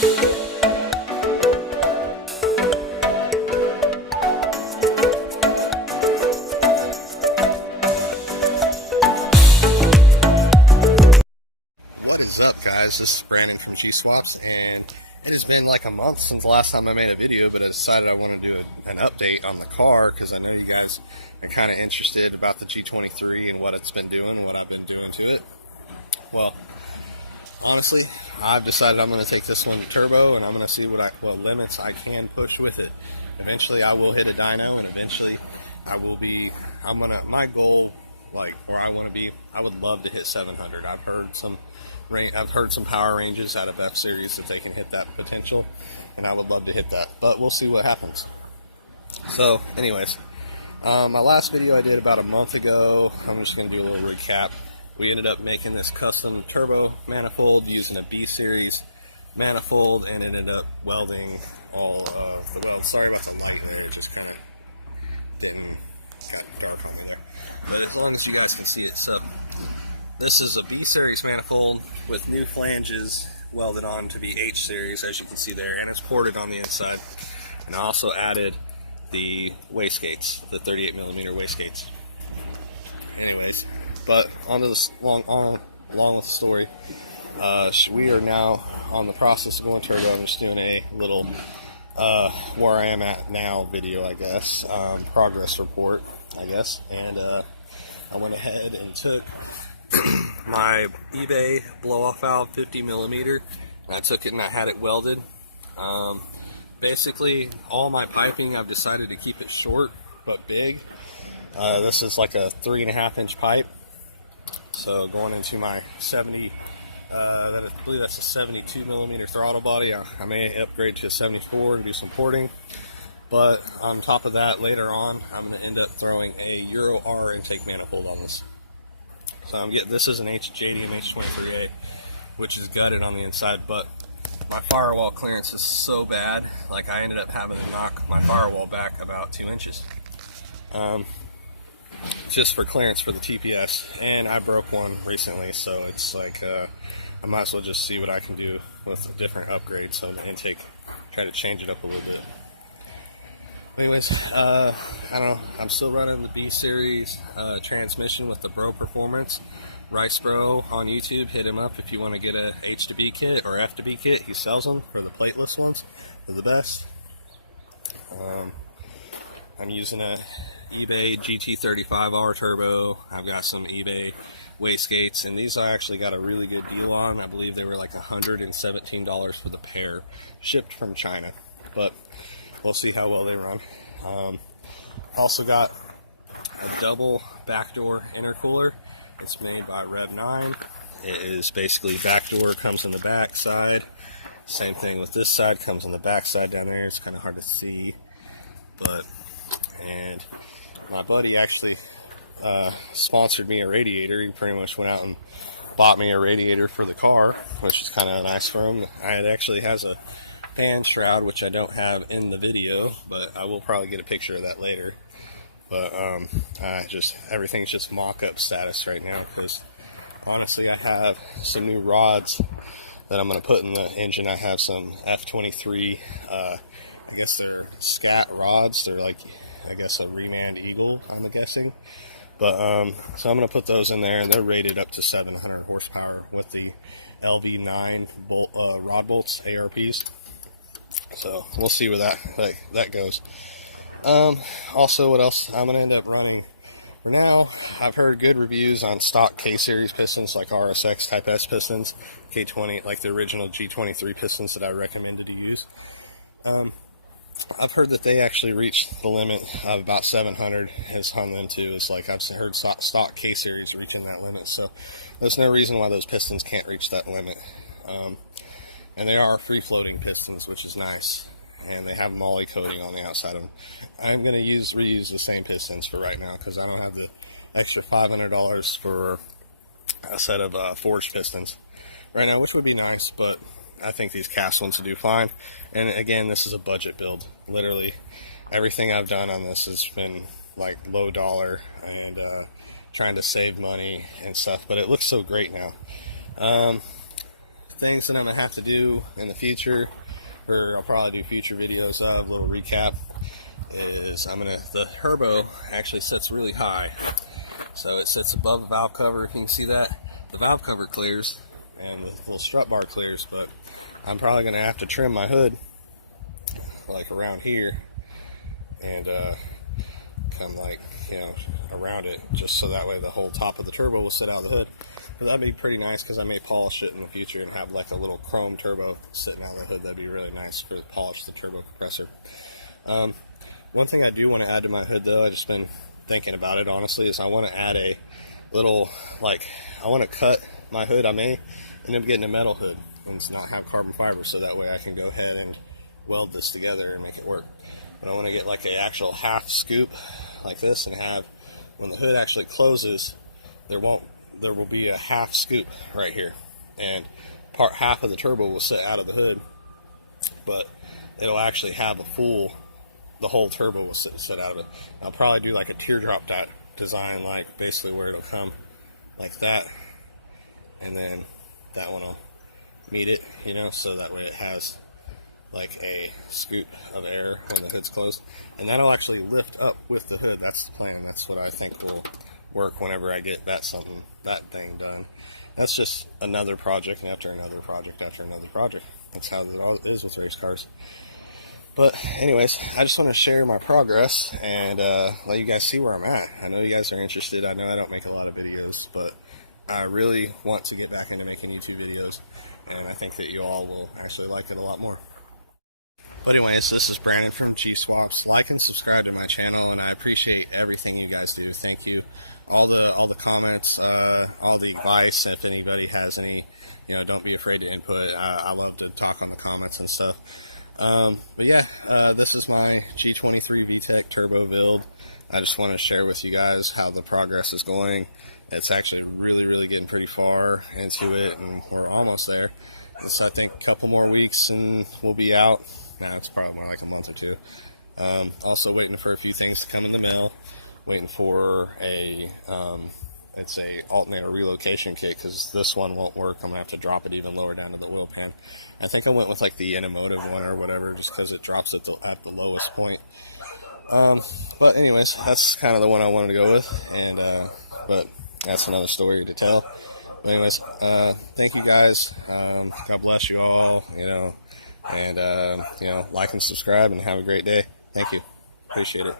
This is Brandon from G-Swaps, and it has been like a month since the last time I made a video, but I decided I want to do an update on the car because I know you guys are kind of interested about the G23 and what it's been doing, what I've been doing to it. Well, honestly, I've decided I'm going to take this one to turbo, and I'm going to see what limits I can push with it. Eventually, I will hit a dyno, and eventually, my goal, like where I want to be, I would love to hit 700. I've heard some power ranges out of F series that they can hit that potential, and I would love to hit that, but we'll see what happens. So anyways, my last video I did about a month ago, I'm just going to do a little recap. We ended up making this custom turbo manifold using a B series manifold, and ended up welding all of the welds. Sorry about the light, it just kind of dark over there, but as long as you guys can see it. So this is a B series manifold with new flanges welded on to be H series, as you can see there, and it's ported on the inside. And I also added the wastegates, the 38mm wastegates. Anyways, but on to this along with the story. We are now on the process of going turbo. I'm just doing a little where I am at now video, I guess, progress report, I guess. And I went ahead and took my eBay blow-off valve 50mm, and I took it and I had it welded. Basically, all my piping, I've decided to keep it short but big. This is like a 3.5-inch pipe. So going into my 70, I believe that's a 72mm throttle body. I may upgrade to a 74 and do some porting. But on top of that, later on, I'm going to end up throwing a Euro R intake manifold on this. So this is an JDM H23A, which is gutted on the inside, but my firewall clearance is so bad, like I ended up having to knock my firewall back about 2 inches. Just for clearance for the TPS, and I broke one recently, so it's like I might as well just see what I can do with different upgrades on the intake, try to change it up a little bit. Anyways, I don't know, I'm still running the B series transmission with the Bro Performance. Rice Bro on YouTube, hit him up if you want to get a H2b kit or f2b kit. He sells them for the plateless ones. They're the best. I'm using a eBay GT35R turbo. I've got some eBay wastegates, and these I actually got a really good deal on. I believe they were like $117 for the pair, shipped from China, but we'll see how well they run. Also got a double backdoor intercooler. It's made by Rev 9. It is basically backdoor, comes in the back side. Same thing with this side, comes on the back side down there. It's kind of hard to see, and my buddy actually sponsored me a radiator. He pretty much went out and bought me a radiator for the car, which is kind of nice for him. It actually has a fan shroud, which I don't have in the video, but I will probably get a picture of that later. But everything's just mock-up status right now, because honestly I have some new rods that I'm going to put in the engine. I have some F23, I guess they're scat rods. They're like, I guess, a Remand Eagle, I'm guessing. But so I'm going to put those in there, and they're rated up to 700 horsepower with the LV9 rod bolts, ARPs. So we'll see where that goes. Also, what else I'm going to end up running for now, I've heard good reviews on stock K-series pistons, like RSX Type S pistons, K20, like the original G23 pistons that I recommended to use. I've heard that they actually reached the limit of about 700 is on them too. It's like I've heard stock K-series reaching that limit, so there's no reason why those pistons can't reach that limit. And they are free-floating pistons, which is nice, and they have moly coating on the outside of them. I'm going to reuse the same pistons for right now, because I don't have the extra $500 for a set of forged pistons right now, which would be nice, but I think these cast ones will do fine. And again, this is a budget build. Literally everything I've done on this has been like low dollar and trying to save money and stuff, but it looks so great now. things that I'm gonna have to do in the future, or I'll probably do future videos of, a little recap, is the turbo actually sits really high. So it sits above the valve cover. You can see that. The valve cover clears and the little strut bar clears, but I'm probably gonna have to trim my hood like around here and come like, you know, around it, just so that way the whole top of the turbo will sit out of the hood. But that'd be pretty nice, because I may polish it in the future and have like a little chrome turbo sitting out of the hood. That'd be really nice for polish the turbo compressor. One thing I do want to add to my hood, though, I just been thinking about it honestly, is I want to add a little, like, I want to cut my hood. I may end up getting a metal hood and not have carbon fiber, so that way I can go ahead and weld this together and make it work. But I want to get like an actual half scoop like this, and have, when the hood actually closes, there will be a half scoop right here, and half of the turbo will sit out of the hood, but it'll actually have the whole turbo will sit out of it. I'll probably do like a teardrop design, like basically where it'll come like that, and then that one will meet it, you know, so that way it has like a scoop of air when the hood's closed, and that'll actually lift up with the hood. That's the plan. That's what I think will work whenever I get that thing done. That's just another project after another project after another project. That's how it is with race cars. But anyways, I just want to share my progress and let you guys see where I'm at. I know you guys are interested. I know I don't make a lot of videos, but I really want to get back into making YouTube videos, and I think that you all will actually like it a lot more. But anyways, this is Brandon from Chief Swaps. Like and subscribe to my channel, and I appreciate everything you guys do. Thank you. All the comments, all the advice. If anybody has any, you know, don't be afraid to input. I love to talk on the comments and stuff. But yeah, this is my G23VTEC turbo build. I just want to share with you guys how the progress is going. It's actually really getting pretty far into it, and we're almost there. It's, I think, a couple more weeks and we'll be out. Now it's probably more like a month or two. Also waiting for a few things to come in the mail. Waiting for it's a alternator relocation kit, because this one won't work. I'm gonna have to drop it even lower down to the wheel pan. I think I went with like the automotive one or whatever, just because it drops it at the lowest point. But anyways, that's kind of the one I wanted to go with, and but that's another story to tell. But anyways, thank you guys. God bless you all. You know, and you know, like and subscribe, and have a great day. Thank you. Appreciate it.